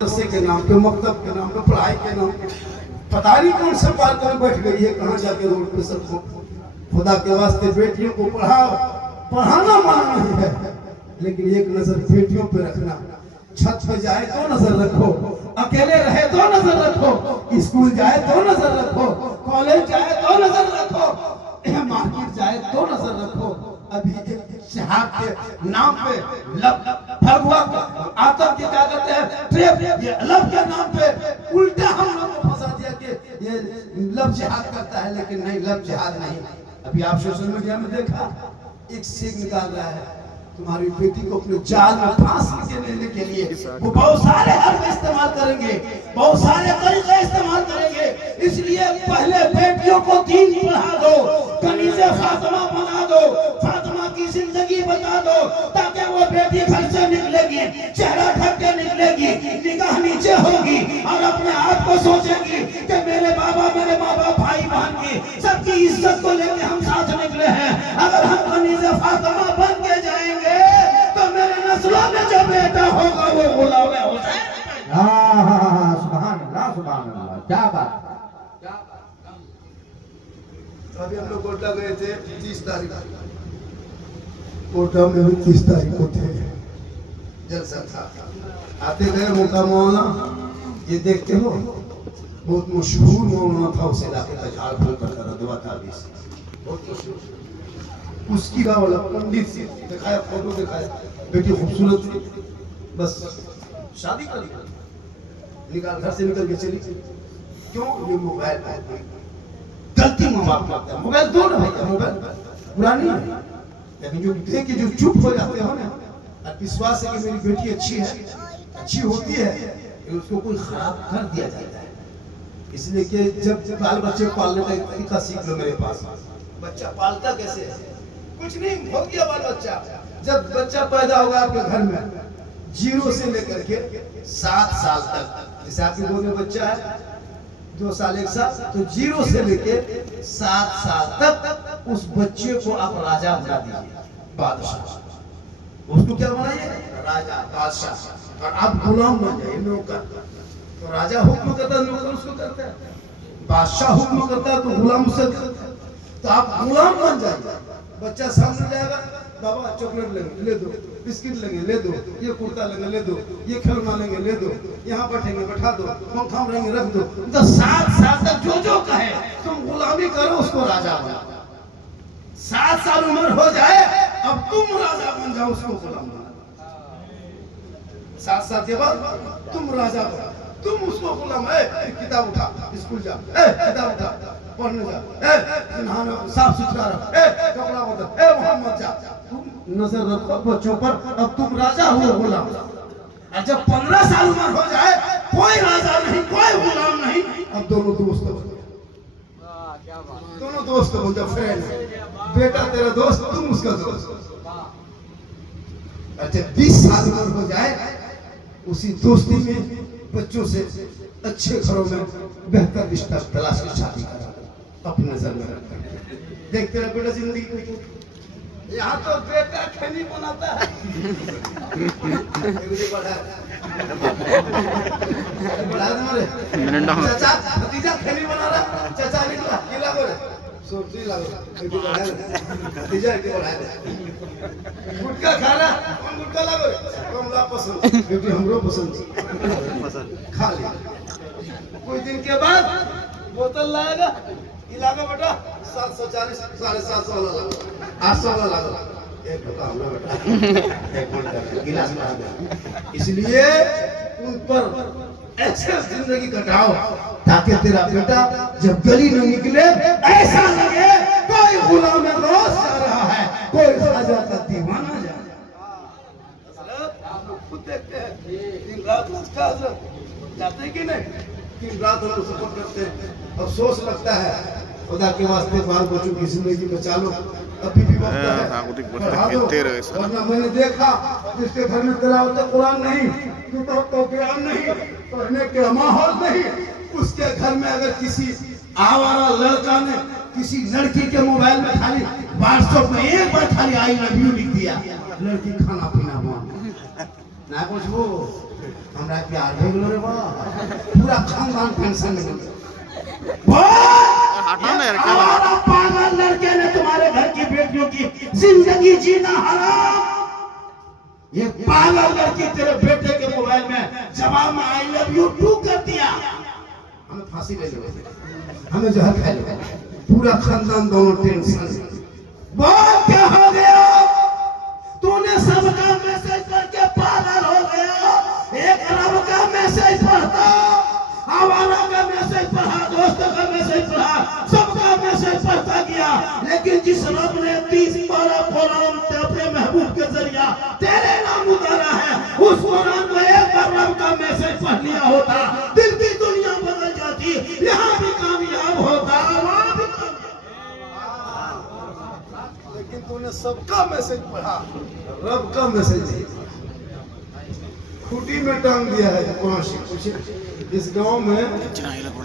मदरसे के नाम पे, मकतब के नाम पे, पढ़ाई के नाम पे पता नहीं कौन सा पार्क में बैठ गई है, कहाँ जाके रोड पे सबको। खुदा के वास्ते बेटियों को पढ़ाओ, पढ़ाना मना नहीं है, लेकिन एक नजर बेटियों पे रखना। छत पे जाए तो नजर रखो, अकेले रहे तो नजर रखो, स्कूल जाए तो नजर रखो, कॉलेज जाए तो नजर रखो, मार्केट जाए तो नजर रखो। अभी शहाद के नाम पे भगवा आतंक क्या कहते हैं, ट्रेप, ये लव के नाम पे उल्टा हम लोग को फंसा दिया कि ये लव जिहाद करता है, लेकिन नहीं, लव जिहाद नहीं। अभी आप सोशल मीडिया में देखा, एक सीख निकाल रहा है, तुम्हारी बेटी को अपने जाल में फांसी के लेने के लिए वो बहुत सारे हर्ब इस्तेमाल करेंगे, बहुत सारे तरीके इस्तेमाल करेंगे। इसलिए पहले बेटियों को दीन पढ़ा दो, कनीज़े फातिमा बना दो, फातिमा की जिंदगी बता दो, ताकि वो बेटी घर से निकलेगी, चेहरा ढक के निकलेगी, निगाह नीचे होगी और अपने आप को सोचेगी कि मेरे बाबा, मेरे माँ बाप, भाई बहन की सबकी इज्जत को लेके हम साथ निकले हैं। अगर हम कनीज़े फातिमा बन के जाएंगे तो मेरे नस्लों में जो बेटा होगा वो गुलाम हुसैन। सुभान अल्लाह, सुभान अल्लाह, क्या बात। अभी हम लोग कोटा गए थे 30 तारीख, कोटा में भी 30 तारीख को थे, जलसा था। आते गए मौका मौलाना, ये देखते हो बहुत मशहूर मौलाना था उस इलाके का, झाड़ फूक करता था, दुआ था, बहुत मशहूर। उसकी गाँव वाला पंडित से दिखाया, फोटो दिखाया, बेटी खूबसूरत थी, बस शादी कर निकाल, घर से निकल के चली। क्यों? ये मोबाइल गलती माँ बाप करता है। मोबाइल दो ना भैया, मोबाइल बुरा नहीं है, लेकिन जो देख के जो चुप हो जाते हो ना, और विश्वास है कि मेरी बेटी अच्छी है, अच्छी होती है, लेकिन उसको कोई खराब कर दिया जाता है। इसलिए कि जब बाल बच्चे पालने का एक तरीका सीख लो मेरे पास। बच्चा पालता कैसे है? कुछ नहीं, हो गया बाल बच्चा। जब बच्चा पैदा होगा आपके घर में, 0 से लेकर के 7 साल तक, जैसे आपके गोद में बच्चा है 2 साल 1 साल, तो 0 से लेके 7 साल तक उस बच्चे को आप राजा बना दीजिए, बादशाह। उसको क्या बनाइए? राजा, बादशाह, और आप गुलाम बन जाइए, नौकर। तो राजा हुक्म करता है, नौकर उसको करता है, बादशाह हुक्म करता है तो गुलाम उसे करता है। तो आप गुलाम बन जाइए। बच्चा सामने जाएगा, बाबा चॉकलेट लेंगे, ले दो, बिस्किट लेंगे, ले दो, ये कुर्ता लेंगे, ले दो, ये खिलौना लेंगे, ले दो, यहाँ बैठेंगे, बैठा दो, पंखा में रहेंगे, रख दो। तो 7 साल तक जो जो कहे तुम गुलामी करो, उसको राजा बना। 7 साल उम्र हो जाए, अब तुम राजा बन जाओ, उसको गुलाम बना। 7 साल के बाद तुम राजा बनो, तुम उसको गुलाम है। किताब उठा, स्कूल जा, किताब उठा, पढ़ने जा, नहाना, साफ सुथरा रख, कपड़ा बदल, वहां मत जा। तुम नजर रखो बच्चों पर, अब तुम राजा हो, गुलाम। और जब 15 साल उम्र हो जाए, कोई राजा नहीं, कोई गुलाम नहीं, अब दोनों दोस्त बन, दोनों दोस्त बन जाओ, फ्रेंड। बेटा तेरा दोस्त, तुम उसका दोस्त। अच्छा 20 साल उम्र हो जाए, उसी दोस्ती में बच्चों से अच्छे घरों में बेहतर रिश्ता तलाश के शादी करा, अपनी नजर में रखकर। देखते रहे बेटा जिंदगी को। यहाँ तो बेटा खैनी बनाता है, चाचा भतीजा खैनी बना रहा, चाचा निकला किला बोले सोची लागो भतीजा के बढ़ा दे। गुटखा खाना, कौन गुटखा लागो? कमला पसंद, बेटी हमरो पसंद, खा लिया। कुछ दिन के बाद बोतल लाएगा, इलाका बेटा 740, 750 वाला, 800 वाला लगा, एक बेटा एक गिलास में आ गया। इसलिए उन पर ऐसे जिंदगी कटाओ ताकि तेरा बेटा जब गली में निकले ऐसा लगे कोई गुलाम रोज जा रहा है, कोई ख्वाजा का दीवाना जा रहा है। आप लोग खुद देखते हैं, दिन रात उसका जाते हैं कि नहीं? दिन रात हम सपोर्ट करते हैं। अफसोस लगता है, खुदा के वास्ते बाल बच्चों की जिंदगी बचा लो, अभी भी वक्त है, वरना मैंने देखा जिसके घर में तिलावत कुरान नहीं, तो ज्ञान नहीं, पढ़ने के माहौल नहीं, उसके घर में अगर किसी आवारा लड़का ने किसी लड़की के मोबाइल में खाली व्हाट्सएप में एक बार खाली आई लव यू लिख दिया, लड़की खाना पीना बंद ना कुछ वो हमरा प्यार हो गेलो रे बा पूरा खानदान टेंशन में हटो ना यार, क्या हमारा पागल लड़के ने तुम्हारे घर की बेटियों की जिंदगी जीना हराम। ये पागल लड़की तेरे बेटे के मोबाइल में जवाब में आई लव यू टू कर दिया। हमें फांसी ले लो, हमें जहर खा लो, पूरा खानदान दोनों टेंशन। बहुत क्या हो गया, तूने सबका मैसेज पढ़ के पागल हो गया। एक रब का मैसेज पढ़ता, आवारा का मैसेज पढ़ा, दोस्तों का मैसेज पढ़ा, सबका मैसेज पढ़ता गया। लेकिन जिस रब ने 30 पारा कुरान अपने महबूब के जरिया तेरे नाम उतारा है, उस कुरान में एक बार रब का मैसेज पढ़ लिया होता, दिल की दुनिया बदल जाती, यहाँ भी कामयाब होता, वहाँ भी लेकिन तूने सबका मैसेज पढ़ा, रब का मैसेज नहीं। खूटी में टांग दिया है कुरान शरीफ। इस गांव में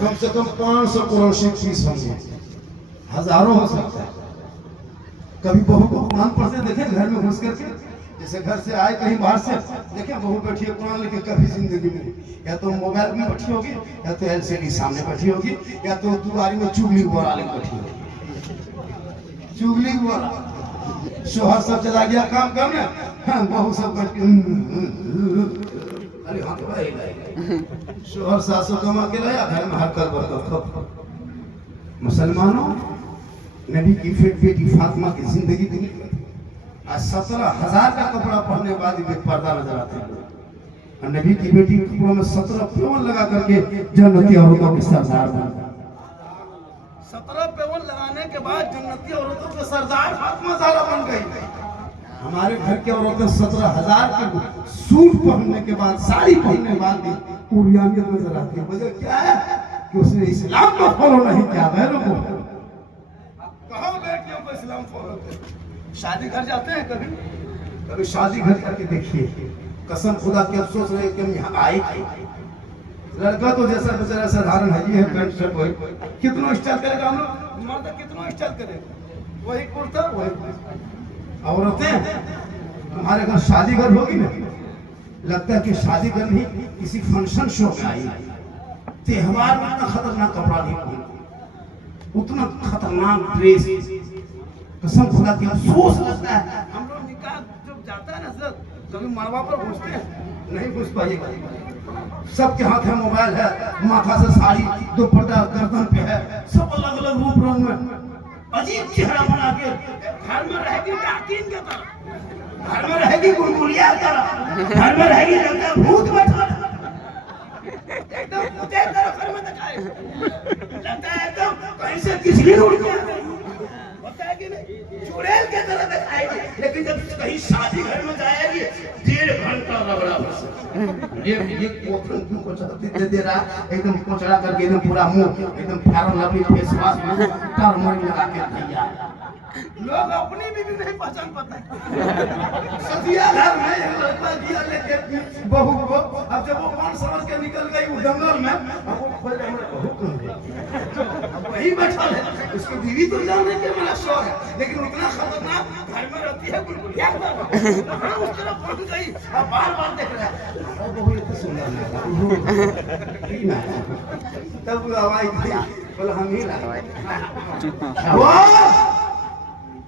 कम से कम 500 कुरान शरीफ पीस होंगे, हजारों हो सकता है। कभी बहू को कुरान पढ़ते देखे घर में घुस करके, जैसे घर से आए कहीं बाहर से देखे बहू बैठी है कुरान लेके, कभी जिंदगी में या तो मोबाइल में बैठी होगी, या तो एलसीडी सामने बैठी होगी, या तो दुआरी में चुगली बोरा लेके बैठी होगी। चुगली बोरा, शोहर सब चला गया काम करने, हाँ, बहू सब बैठ के अरे हाँ तो भाई शोहर सासू कमा के लाया, घर में हरकत बरकत। मुसलमानों, नबी की फिट बेटी फातिमा की जिंदगी दी। आज 17,000 का कपड़ा पहनने के बाद भी पर्दा नजर आते हैं। और नबी की बेटी के कपड़ों में 17 पेवन लगा करके जन्नती औरतों के सरदार बन गए। 17 पेवन लगाने के बाद जन्नती औरतों के सरदार फातिमा ज़हरा बन गई। हमारे घर के औरतें 17,000 के सूट पहनने के बाद, साड़ी पहनने के बाद भी उरियानियत नजर आती है। वजह क्या है कि उसने इस्लाम को फॉलो नहीं किया। गैरों को कहाँ बेटियों को इस्लाम फॉलो किया। शादी घर जाते हैं, कभी कभी शादी घर करके देखिए, कसम खुदा की अफसोस रहे कि हम यहाँ आए थे। लड़का तो जैसा बेचारा साधारण है, ये है पैंट शर्ट, वही कितना स्टाइल करेगा, हम लोग मर्द कितना स्टाइल करेगा, वही कुर्ता वही। औरतें तुम्हारे घर शादी घर होगी ना, लगता है कि शादी घर नहीं किसी फंक्शन शो में आई। त्योहार में इतना खतरनाक कपड़ा नहीं पहनती, उतना खतरनाक ड्रेस, कसम खुदा की अफसोस लगता है। हम लोग निकाह जब जाता है ना सर, कभी मरवा पर घुसते हैं, नहीं घुस पाइएगा। सबके हाथ में मोबाइल है, माथा से साड़ी, दुपट्टा गर्दन पे है, सब अलग अलग रूप रंग में, अजीब चेहरा बना के। घर में रहेगी डाकिन के तरह, घर में रहेगी गुलगुलिया की तरह, घर में रहेगी लगता है भूत बैठा, एकदम भूत की तरह घर में दिखाए, लगता है एकदम कहीं से किसकी उड़ के होता है कि नहीं, चुड़ैल के तरह दिखाएगी। लेकिन जब कहीं शादी घर में जाएगी, 1.5 घंटा रगड़ा बस। ये कोतरन क्यों को दे रहा, एकदम कोचड़ा करके एकदम पूरा मुंह एकदम fair lovely face wash turmeric लगा के भैया। लोग अपनी बीवी नहीं पहचान पाते। सदिया घर में एक लड़का दिया लेके बहू को, अब जब वो 5 साल के निकल गई वो जंगल में, अब वो खोज हमने बहू कौन है, अब वही बैठा है। उसकी बीवी तो जानने के मेरा शौक है, लेकिन इतना खतरनाक घर में रहती है गुलगुलिया हाँ, उस तरफ पहुंच गई, अब बार-बार देख रहा है, अरे बहू ये तो सुंदर लगा। तब वो आवाज दी, बोला हम ही लाए।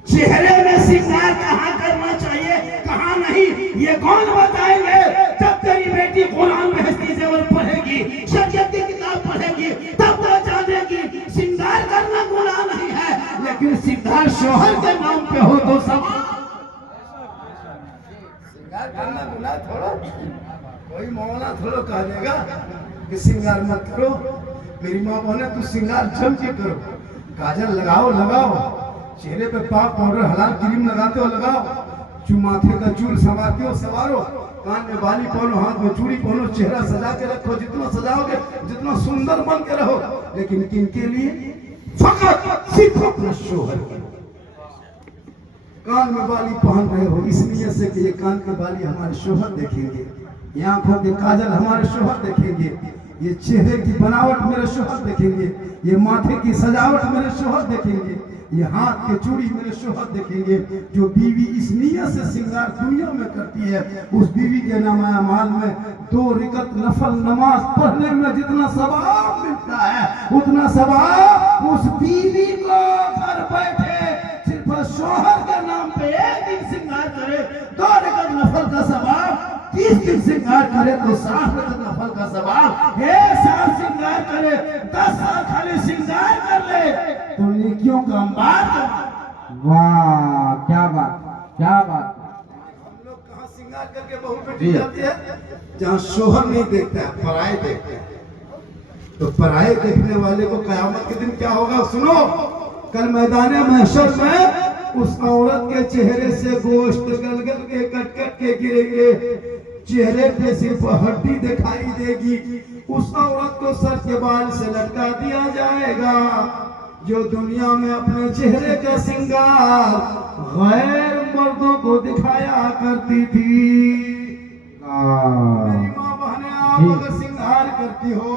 चेहरे में सिंगार कहाँ करना चाहिए, कहाँ नहीं, ये कौन बताएंगे। जब तेरी बेटी कुरान में हस्ती ज़ेवर पढ़ेगी, शरीयत की किताब पढ़ेगी, तब वो जानेगी सिंगार करना गुनाह नहीं है, लेकिन सिंगार शोहर के नाम पे हो तो सब। सिंगार करना गुनाह थोड़ा, कोई मौला थोड़ा कह देगा कि सिंगार मत करो। मेरी माँ बोले तू सिंगार जम के करो, काजल लगाओ लगाओ, चेहरे पे पाक पाउडर हलाल क्रीम लगाते हो लगाओ, माथे का चूल संवारते हो संवारो, कान में बाली पहनो, हाथ में चूड़ी पहनो, चेहरा सजा के रखो, जितना सजाओगे जितना सुंदर बन के रहो। लेकिन किनके लिए, फकत सिर्फ अपना शोहर के। कान में बाली पहन रहे हो इसलिए से कि ये कान के बाली हमारे शोहर देखेंगे, ये आंखों के काजल हमारे शोहर देखेंगे, ये चेहरे की बनावट मेरे शोहर देखेंगे, ये माथे की सजावट मेरे शोहर देखेंगे, ये हाथ के चूड़ी मेरे शोहर देखेंगे। जो बीवी इस नियत से श्रृंगार दुनिया में करती है, उस बीवी के नामाया माल में 2 रकात नफल नमाज पढ़ने में जितना सवाब मिलता है, उतना सवाब उस बीवी को घर बैठे सिर्फ शोहर के नाम पे 1 दिन श्रृंगार करे 2 रकात नफल का सवाब, 30 दिन श्रृंगार करे तो 60 रकात नफल का सवाब, 1 साल श्रृंगार करे 10 साल खाली श्रृंगार कर ले तो नेकियों का अंबार जमा। वाह, क्या बात, क्या बात। हम लोग कहाँ श्रृंगार करके बहू बेटी जाती है? जहाँ शोहर नहीं देखता है, पराये देखते हैं। तो पराये देखने वाले को कयामत के दिन क्या होगा सुनो। कल मैदान महशर में उस औरत के चेहरे से गोश्त गल गल के कट कट के गिरेंगे, चेहरे पे सिर्फ हड्डी दिखाई देगी। उस औरत को सर के बाल से लटका दिया जाएगा जो दुनिया में अपने चेहरे का श्रृंगार गैर मर्दों को दिखाया करती थी। मेरी माँ बहनें, आप अगर श्रृंगार करती हो